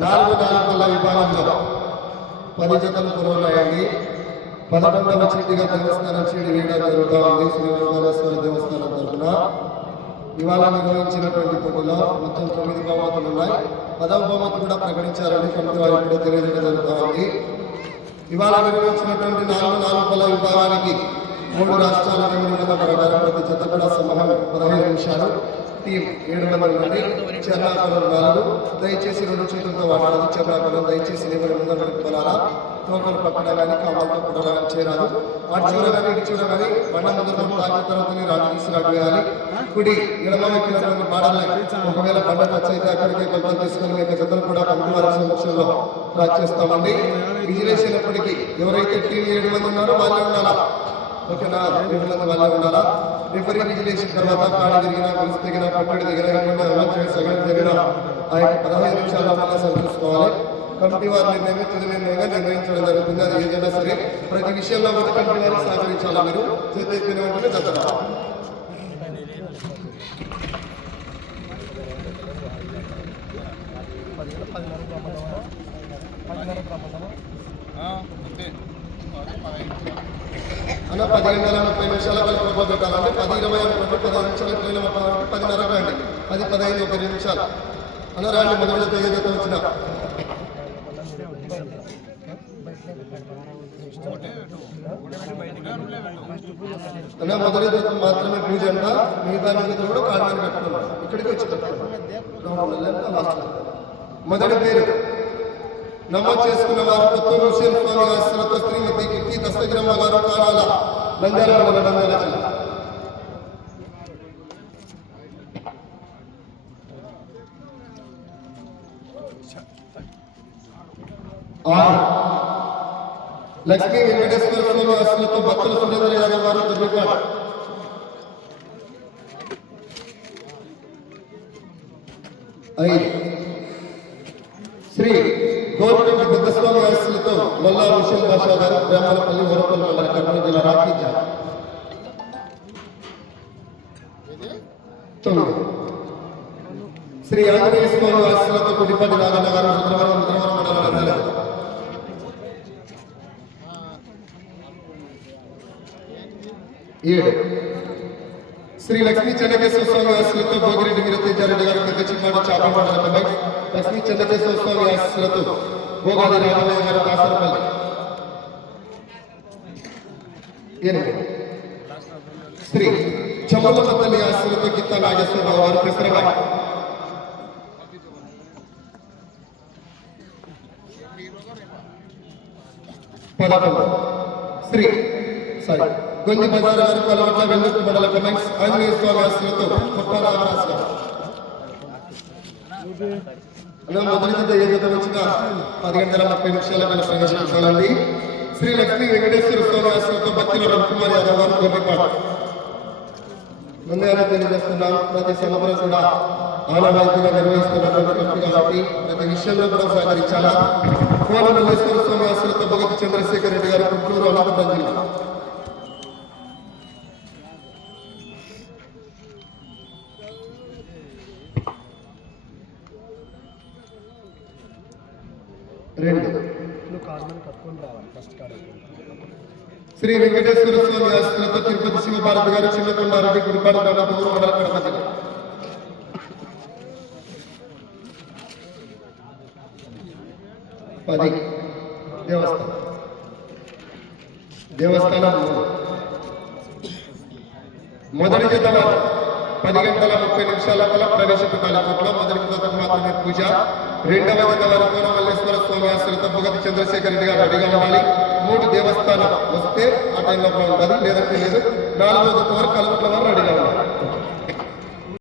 4 విభాగంలో 10 జతలు పురోన్నాయండి. 11వ చీటిగా దేవస్థానం చీడి వేయడం జరుగుతూ ఉంది. శ్రీ వెంకటేశ్వర దేవస్థానం తరఫున ఇవాళ నిర్వహించినటువంటి పోటీలో మొత్తం 9 బహుమతులు ఉన్నాయి. 10వ బహుమతి కూడా ప్రకటించారని కమిటీ వారు ఇప్పుడే తెలియజేయడం జరుగుతూ ఉంది. ఇవాళ నిర్వహించినటువంటి 4 విభాగానికి 3 రాష్ట్రాల ప్రకారం ప్రతి జత కూడా సమూహం 15 నిమిషాలు, టీం 700 మంది. చెర్నాపురం 4. దయచేసి 2 చేతులతో వాడాలి. చెర్నాపురం దయచేసి ముందర పొలాలా తోకలు పట్టడం కానీ కావాలతో పుట్టడం చేయరాదు. అటు చూడగానే ఇటు చూడగానే బండ ముందర తాగిన తర్వాతనే రాజు తీసుకురాడు వేయాలి. కుడి ఎడమ వైపునటువంటి బాడర్లకి ఒకవేళ బండ టచ్ అయితే అక్కడికే కొలతలు తీసుకుని యొక్క జతలు కూడా కమిటీ వారి సమక్షంలో రాజ్ చేస్తామండి. విజిలేషన్ ఎప్పటికీ ఎవరైతే టీం 7 మంది ఉన్నారో వాళ్ళే ఉండాలా. ఓకేనా? 7 మంది వాళ్ళే ఉండాలా. రిఫరీ విజిలేషన్ తర్వాత కాడి తిరిగినా గొలుసు తిరిగినా పక్కడి దిగిన సగం జరిగిన ఆ యొక్క 15 నిమిషాల వల్ల సరిచూసుకోవాలి. కమిటీ వారి నిర్ణయం తుది నిర్ణయంగా నిర్ణయించడం జరుగుతుంది. అది ఏదైనా సరే ప్రతి విషయంలో కూడా కమిటీ వారికి సహకరించాలా. మీరు చేతిన వెంటనే జతరా అన్న 10 గంటల 30 నిమిషాల వరకు పెట్టాలంటే 10:20 అనుకుంటే 10 నిమిషాల 10:30 రండి. 10:15 ఒక 2 నిమిషాలు అన్న రాండి. మొదటి తెగజత వచ్చిన అన్న మొదటి దశ మాత్రమే పూజ అంట. మిగతా నిధులు కూడా కారణాన్ని కట్టుకున్నాం. ఇక్కడికి వచ్చి కట్టుకున్నాం. మొదటి పేరు నమోదు చేసుకున్న వారు కొత్తూరు హుసేన్ స్వామి ఆశ్రతో శ్రీమతి కిట్టి దస్తగిరమ్మ గారు కారాల నంద్యాల మండలం జిల్లా. లక్ష్మీ వెంకటేశ్వర స్వామి ఆశ్రతో భక్తుల సురేంద్ర యాదవ్ గారు దుర్గపాట. 5 శ్రీ గోల్రెడ్డి పెద్దస్వామి ఆశీస్సులతో మొల్లా హుసేన్ బాషా గారు బ్రాహ్మణపల్లి ఓరపల్లి మండలం కర్నూలు జిల్లా రాఖీజ. 9 శ్రీ ఆంజనేయ స్వామి ఆశీస్సులతో కుడిపాటి నాగన్న గారు రుద్రవరం మండలం నంద్యాల. 7 శ్రీ లక్ష్మీ చెన్నకేశ్వర స్వామి ఆశీస్సులతో భోగిరెడ్డి వీరతేజారెడ్డి గారు పెద్దచిమ్మాడు చాపమండల కమిటీ. లక్ష్మీ చెన్నకేశ్వర స్వామి ఆశీస్సులతో భోగాది రామయ్య గారు కాసరపల్లి. 8 శ్రీ చమలమ్మ తల్లి ఆశీస్సులతో గిత్త నాగేశ్వరరావు గారు పెసరగాయ. 11 శ్రీ గొంజి బజార్ గారు కొలవట్ల వెల్లుట్టు మండల కమెంట్స్ ఆంజనేయ స్వామి ఆశీస్సులతో కొట్టారామరాజు గారు. మొదటి ఏదైతే వచ్చిన 10 గంటల 30 నిమిషాల ప్రవేశించాలండి. శ్రీ లక్ష్మీ వెంకటేశ్వర స్వామి ఆశీస్సులతో భక్తుల రవికుమార్ యాదవ్ గారు గొర్రెపాట. ముందుగానే తెలియజేస్తున్నాం, ప్రతి సంవత్సరం కూడా ఆనవాయితీగా నిర్వహిస్తున్నటువంటి కమిటీ కాబట్టి ప్రతి విషయంలో కూడా సహకరించాలా. కోన మల్లేశ్వర స్వామి ఆశీస్సులతో భగత్ చంద్రశేఖర్ రెడ్డి గారు కుట్లూరు అనంతపురం జిల్లా. శ్రీ వెంకటేశ్వర స్వామి ఆశీస్సులతో తిరుపతి శివభారతి గారు చిన్నకొండారెడ్డి గుడిపాడు మండలం కడప జిల్లా. 10 దేవస్థానం మొదటి జత 10 గంటల 30 నిమిషాల ప్రవేశపెట్టాలి. కోట్లో మొదటి జతకు మాత్రమే పూజ. 2వ జత వరకు మల్లేశ్వర స్వామి ఆశీస్సులతో భగత్ చంద్రశేఖర్ రెడ్డి గారు రెడీగా ఉండాలి. 3 దేవస్థానం వస్తే ఆ టైంలో ఉంటుంది, లేదంటే లేదు. 4వ జత వరకు కలుగుట్ల వారు రెడీగా ఉండాలి.